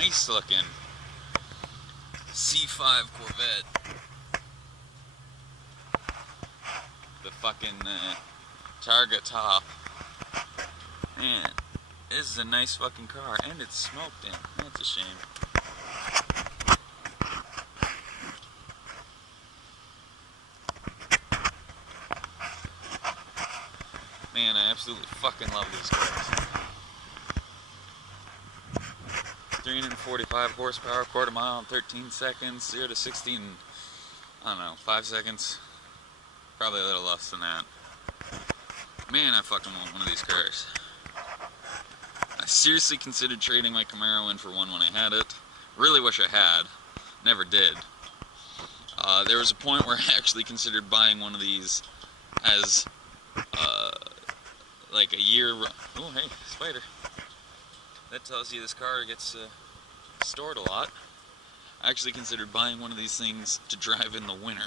nice looking C5 Corvette. The fucking Targa top. Man, this is a nice fucking car, and it's smoked in. That's a shame. Man, I absolutely fucking love these cars. 345 horsepower, quarter mile in 13 seconds, 0 to 60 in, I don't know, 5 seconds. Probably a little less than that. Man, I fucking want one of these cars. I seriously considered trading my Camaro in for one when I had it. Really wish I had. Never did. There was a point where I actually considered buying one of these as like a year. Oh, hey, spider. That tells you this car gets stored a lot. I actually considered buying one of these things to drive in the winter.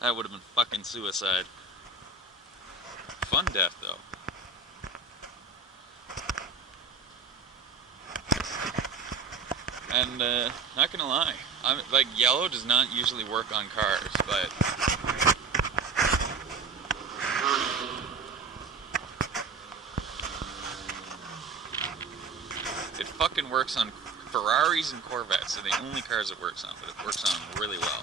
That would have been fucking suicide. Fun death, though. And not gonna lie, like yellow does not usually work on cars, but it fucking works on Ferraris and Corvettes. They're the only cars it works on, but it works on really well.